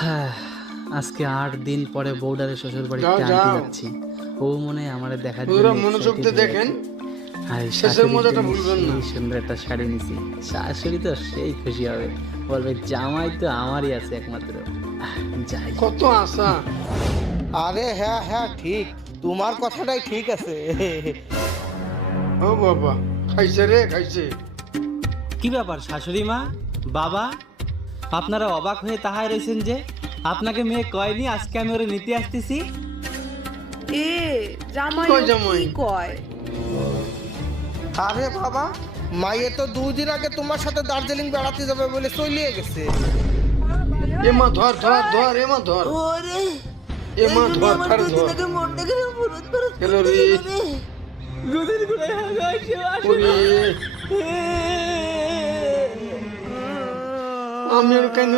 হ্যাঁ, আজকে ৮ দিন পরে বউডারে শ্বশুর বাড়িতে যাও, আনতে যাও। যাচ্ছি। ও মনে হয় আমারে দেখার বন্ধুরা, জন্য মনোযোগ দিয়ে excited হয়ে দেখেন। আছে। আর এই শেষের শাশুড়ির মজাটা জন্য ভুলবেন না। সেই সুন্দর একটা শাড়ি নিছি। শাশুড়ি তো সেই খুশি হবে, বলবে জামাই তো আমারই আছে একমাত্র। যাই। কত আশা। আরে হ্যাঁ হ্যাঁ ঠিক, তোমার কথাটাই ঠিক আছে। ও বাবা, খাইছে রে, খাইছে। কি ব্যাপার শাশুড়ি মা, বাবা, আপনারা অবাক হয়ে তাহাই রয়েছেন যে আপনাকে মেয়ে কয়নি আজকে আমি ওরে নিতে আসতেছি? এ জামাই কয় ও জামাই? কি কয়? আরে বাবা, মাইয়ে তো 2 দিন আগে তোমার সাথে দার্জিলিং বেড়াতে যাবে বলে চলিয়ে গেছে। এমা ধর ধর ধর, এমা ধর, ওরে এমা ধর, ধর ধর। মনটা কেন ফুরুত ফুরুত হ্যালো রে, ওরে, আমি আর কেন